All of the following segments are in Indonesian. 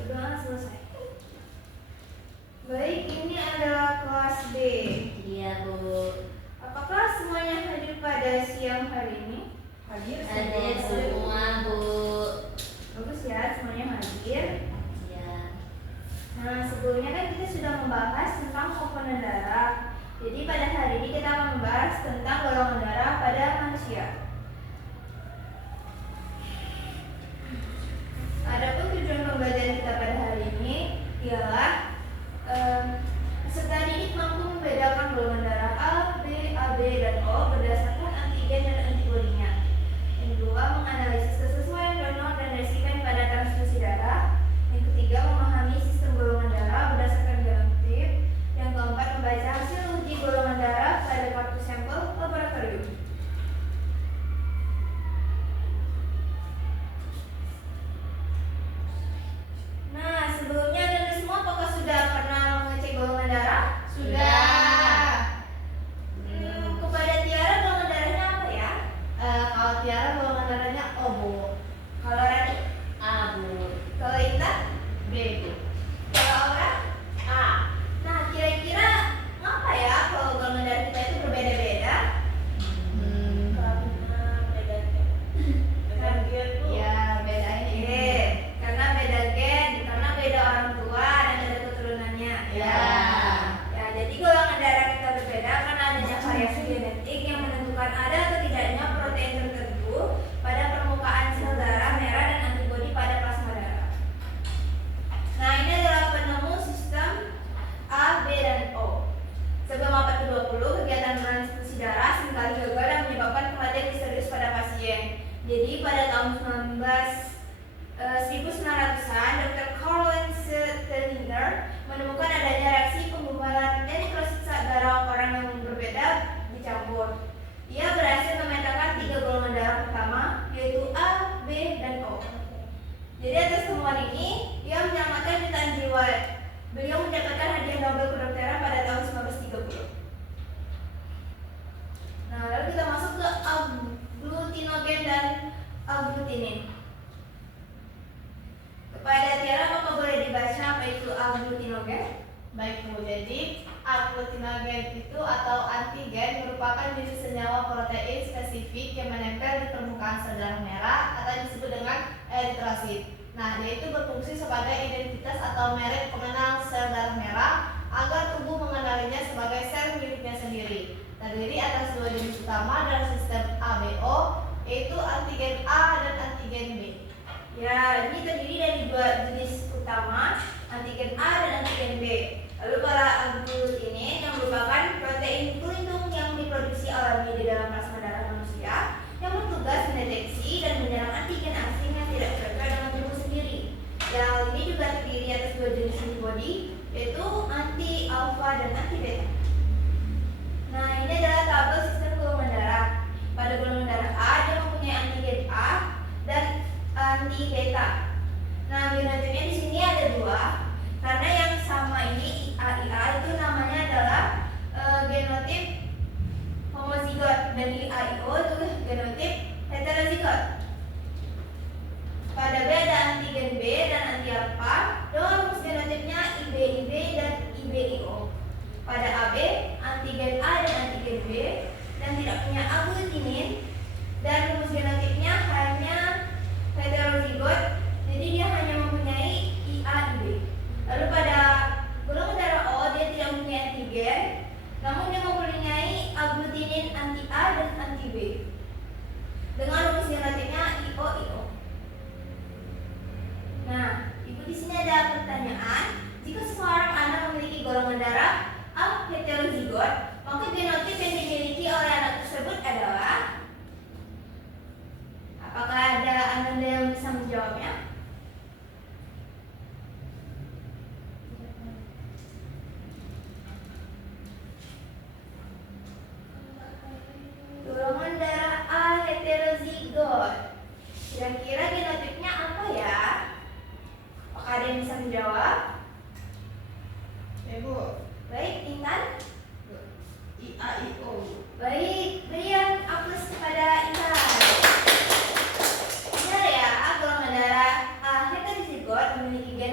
Kedua selesai. Baik, ini adalah kelas B. Iya, Bu. Apakah semuanya hadir pada siang hari ini? Hadir semua, Bu. Bagus ya, semuanya hadir. Iya. Nah, sebelumnya kan kita sudah membahas tentang komponen darah. Jadi pada hari ini kita akan membahas tentang golongan darah pada manusia. Adapun tujuan pembelajaran kita pada hari ini ialah peserta didik mampu membedakan golongan darah A, B, AB, dan O berdasarkan antigen dan antibodinya. Yang kedua, menganalisis kesesuaian donor dan resisten pada transfusi darah. Yang ketiga, memahami sistem golongan darah berdasarkan genotip. Yang keempat, membaca hasil uji golongan darah pada kartu sampel laboratorium. Nah, sebelumnya Anda semua apakah sudah pernah mengecek golongan darah? Kepada Tiara golongan darahnya apa ya? Kalau Tiara golongan darahnya O, Bu. Kalau Rani? A, Bu. Kalau Intan? B, Bu. Kalau Aura? A. Nah, kira-kira ngapa ya kalau golongan darah kita itu berbeda-beda? Karena beda gen. Ya, beda ini. Karena beda gen, karena beda orang tua dan ada keturunannya. Ya. Ya, jadi golongan darah kita berbeda karena adanya variasi genetik yang menentukan ada atau tidaknya protein tertentu pada permukaan sel darah merah dan antibodi pada plasma darah. Nah, ini adalah penemu sistem A, B, dan O. Sebelum abad ke-20, kegiatan transfusi darah seringkali gagal dan menyebabkan kematian misterius pada pasien. Jadi pada tahun 1900-an, Dr. Caroline Stellinger menemukan adanya reaksi penggumpalan eritrosit darah orang yang berbeda dicampur. Ia berhasil memetakan 3 golongan darah pertama, yaitu A, B, dan O. Jadi atas temuan ini, ia menyelamatkan jutaan jiwa. Beliau mendapatkan hadiah Nobel kedokteran pada tahun 1930. Nah, lalu kita masuk ke agglutinogen dan agglutinin. Kepada Tiara, apakah boleh dibaca apa itu agglutinogen? Baik, Bu. Jadi, agglutinogen itu atau antigen merupakan jenis senyawa protein spesifik yang menempel di permukaan sel darah merah atau disebut dengan eritrosit. Nah, dia itu berfungsi sebagai identitas atau merek pengenal sel darah merah agar tubuh mengenalinya sebagai sel miliknya sendiri. Terdiri atas 2 jenis utama dalam sistem ABO, yaitu antigen A dan antigen B. Ya, ini terdiri dari 2 jenis utama, antigen A dan antigen B. Lalu para agglutinin yang merupakan protein pelindung yang diproduksi alami di dalam plasma darah manusia yang bertugas mendeteksi dan menyerang antigen asing yang tidak cocok dengan tubuh sendiri. Yang ini juga terdiri atas 2 jenis antibodi, yaitu anti alfa dan anti beta. Nah, ini adalah tabel sistem golongan darah. Pada golongan darah A, dia mempunyai antigen A dan anti beta. Nah, genotipnya di sini ada 2. Karena yang sama ini IA itu namanya adalah genotip homozigot dan IAIO itu genotip heterozigot. Pada B ada antigen B dan anti alfa dengan rumus genotipnya IBIB dan IBIO. Pada AB antigen A dan antigen B dan tidak punya agglutinin dan rumus genotipnya hanya heterozigot, jadi dia hanya mempunyai IAIB. Lalu pada golongan darah O dia tidak mempunyai antigen, namun dia mempunyai agglutinin anti A dan anti B dengan rumus genotipnya IOIO. Nah,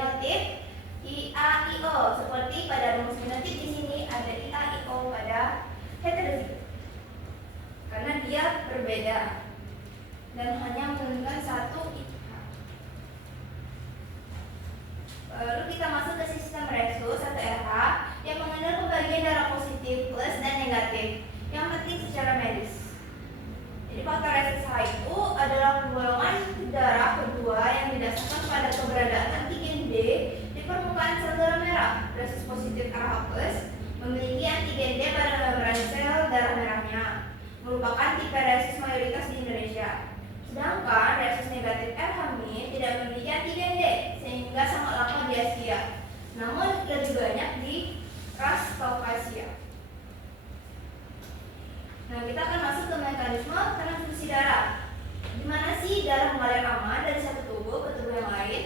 genotip IAIO, seperti pada rumus genotip di sini ada IAIO pada heterozigos karena dia berbeda dan hanya menunjukkan satu IH. Lalu kita masuk ke sistem resus atau RH yang mengenal pembagian darah positif, plus dan negatif yang penting secara medis. Jadi faktor resus H itu adalah golongan darah kedua yang didasarkan pada keberadaan antigen D di permukaan sel darah merah. Resus positif RH plus memiliki antigen D pada membran sel darah merahnya, merupakan tipe resus mayoritas di Indonesia. Sedangkan resus negatif RH tidak memiliki antigen D sehingga sangat langka di Asia, namun lebih banyak di ras Kaukasia. Nah, kita akan masuk ke mekanisme transfusi darah. Gimana sih darah mengalir aman dari satu tubuh ke tubuh yang lain?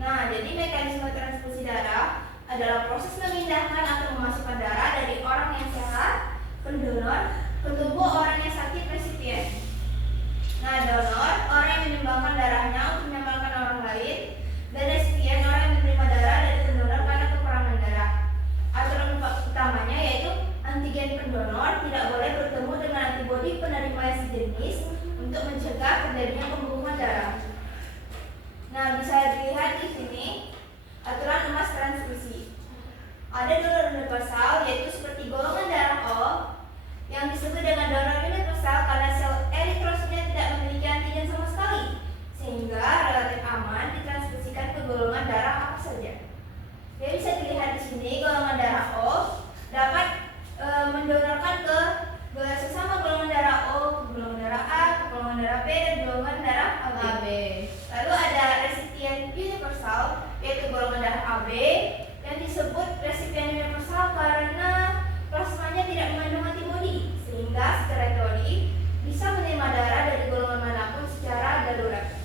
Nah, jadi mekanisme transfusi darah adalah proses memindahkan atau memasukkan darah dari orang yang sehat, pendonor, ke tubuh orang yang sakit, resipien. Nah, donor orang yang menyumbangkan darahnya untuk menyumbangkan orang lain, dan resipien orang yang menerima darah dari pendonor karena kekurangan darah. Aturan utamanya yaitu antigen pendonor tidak boleh bertemu dengan antibodi penerima yang sejenis untuk mencegah terjadinya pembunuhan darah. Nah, bisa dilihat di sini aturan emas transfusi. Ada donor universal yaitu seperti golongan darah O yang disebut dengan donor universal karena sel eritrositnya tidak memiliki antigen sama sekali, sehingga relatif aman ditransfusikan ke golongan darah apa saja. Jadi bisa dilihat di sini golongan darah O dapat mendonorkan ke sesama golongan darah O, ke golongan darah A, ke golongan darah B, dan golongan darah AB. Lalu ada resipien universal yaitu golongan darah AB yang disebut resipien universal karena plasmanya tidak mengandung antibodi, sehingga secara teori bisa menerima darah dari golongan manapun secara darurat.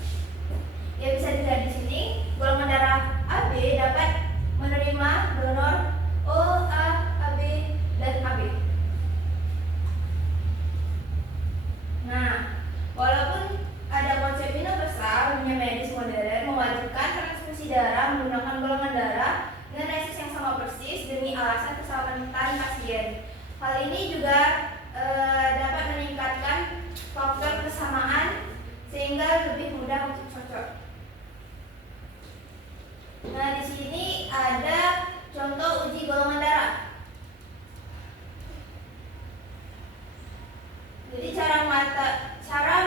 Ya, bisa dilihat di sini golongan darah AB dapat menerima donor O, A, AB, dan AB. Nah, walaupun ada konsep universal, dunia medis modern mewajibkan transfusi darah menggunakan golongan darah dengan resus yang sama persis demi alasan keselamatan pasien. Hal ini juga dapat meningkatkan faktor kesamaan sehingga lebih mudah untuk cocok. Nah, di sini ada contoh uji golongan darah. Jadi cara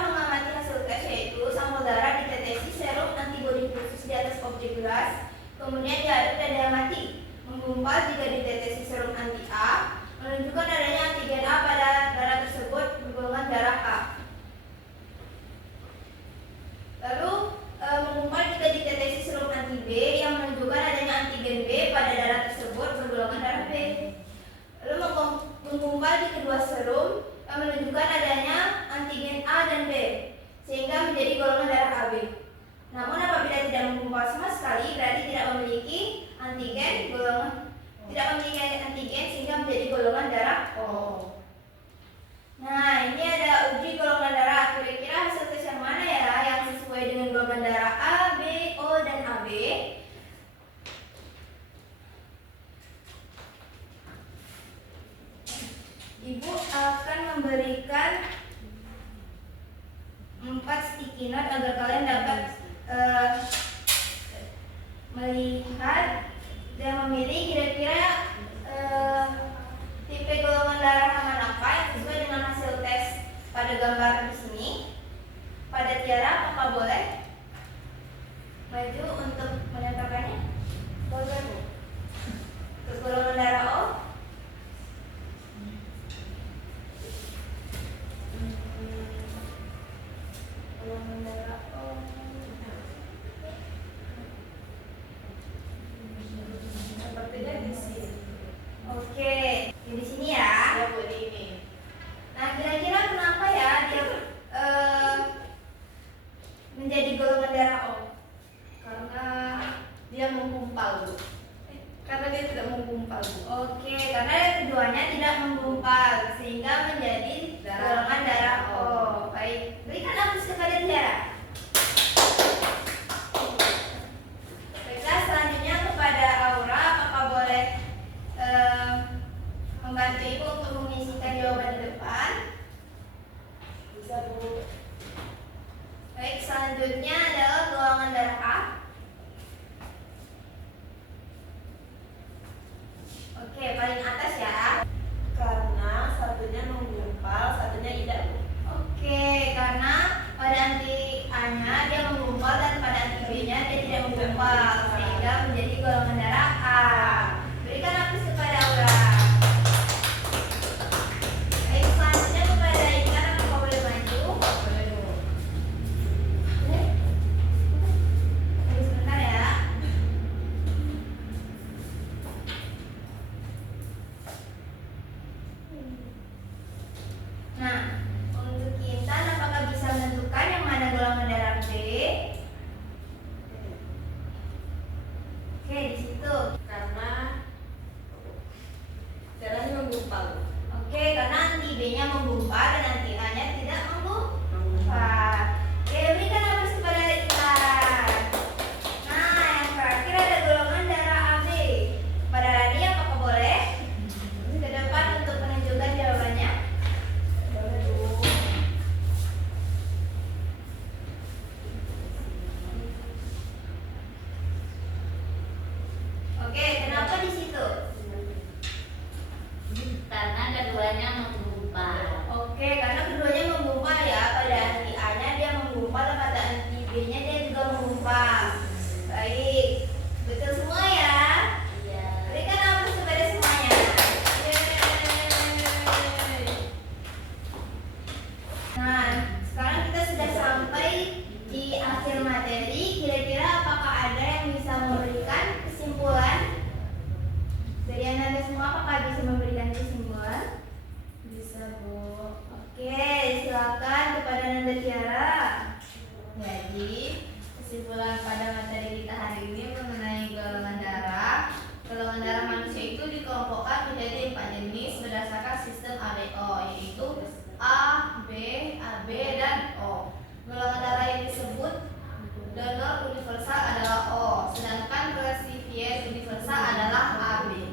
mengamati hasil tes yaitu sampel darah ditetesi serum antibodi khusus di atas objek gelas, kemudian diaduk dan diamati. Menggumpal jika ditetesi serum anti A, menunjukkan adanya antigen A pada darah tersebut bergolongan darah A. Lalu menggumpal jika ditetesi serum anti B yang menunjukkan adanya antigen B pada darah tersebut bergolongan darah B. Lalu menggumpal di kedua serum yang menunjukkan adanya antigen A dan B sehingga menjadi golongan darah AB. Namun apabila tidak menggumpal sama sekali berarti tidak memiliki antigen sehingga menjadi golongan darah O. Nah, ini ada uji golongan darah. Kira-kira hasil tes yang mana ya yang sesuai dengan golongan darah A, B, O, dan AB? Ibu akan memberikan 4 sticky note agar kalian dapat melihat dan memilih kira-kira tipe golongan darah manakah yang sesuai dengan hasil tes pada gambar di sini. Pada Tiara, apakah boleh maju untuk menyatakannya? Boleh, Bu. Untuk golongan darah O. Golongan darah O. Sepertinya di sini. Oke, di sini ya. Ya, Bu, di ini. Nah, kira-kira kenapa ya dia menjadi golongan darah O? Karena dia menggumpal, Bu. Karena dia tidak menggumpal, Bu. Oke, karena keduanya tidak menggumpal sehingga menjadi golongan darah O. Baik, berikan aplaus kepada Tiara. menggumpal sehingga menjadi golongan darah A. Berikan aplaus kepada Aura. Baik, selanjutnya kepada Intan, apakah boleh maju? Boleh dong. Boleh? Tunggu sebentar ya. Nah, untuk Intan, apakah bisa menentukan yang mana golongan darah B? Oke, di situ. Karena darahnya menggumpal. Oke, karena anti B-nya menggumpal dan anti A-nya tidak menggumpal. Menggumpal. Oke, berikan aplaus kepada Intan. Nah, yang terakhir ada golongan darah AB. Pada Rani, apakah boleh ke depan untuk menunjukkan jawabannya? Boleh dong. Oke, kenapa di situ? Karena keduanya menggumpal. Oke, karena keduanya menggumpal ya. Pada anti A-nya dia menggumpal, pada anti B-nya dia juga menggumpal. Baik, betul semua ya. Iya. Berikan aplaus kepada semuanya. Yeay. Nah, sekarang kita sudah sampai di akhir materi. Kira-kira apakah ada yang bisa memberikan kesimpulan? Dari anda semua, apakah bisa memberikan kesimpulan? Bisa, Bu. Oke, silakan kepada Nanda Tiara. Jadi, kesimpulan pada materi kita hari ini mengenai golongan darah. Golongan darah manusia itu dikelompokkan menjadi 4 jenis berdasarkan sistem ADO, yaitu A, B, AB, dan O. Golongan darah yang disebut donor universal adalah O, sedangkan resipien universal adalah AB.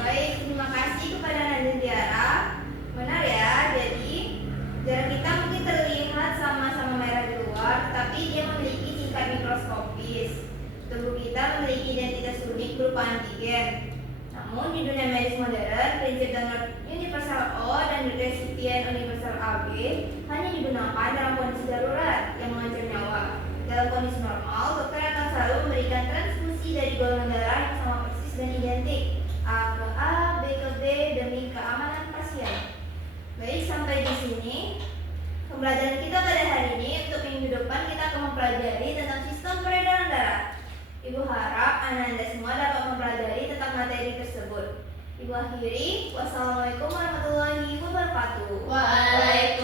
Baik, terima kasih kepada Nanda Tiara. Benar ya, jadi darah kita mungkin terlihat sama-sama merah di luar, tapi dia memiliki tingkat mikroskopis. Tubuh kita memiliki identitas unik berupa antigen. Namun di dunia medis modern, prinsip donor universal O dan resipien universal AB hanya digunakan dalam kondisi darurat yang mengancam nyawa. Dalam kondisi normal, dokter akan selalu memberikan transfusi dari golongan darah yang sama persis dan identik, A ke A, B ke B, demi keamanan pasien. Baik, sampai di sini pembelajaran kita pada hari ini. Untuk minggu depan kita akan mempelajari tentang sistem peredaran darah. Ibu harap Anda semua dapat mempelajari tentang materi tersebut. Ibu akhiri, wassalamualaikum warahmatullahi wabarakatuh. Waalaikumsalam.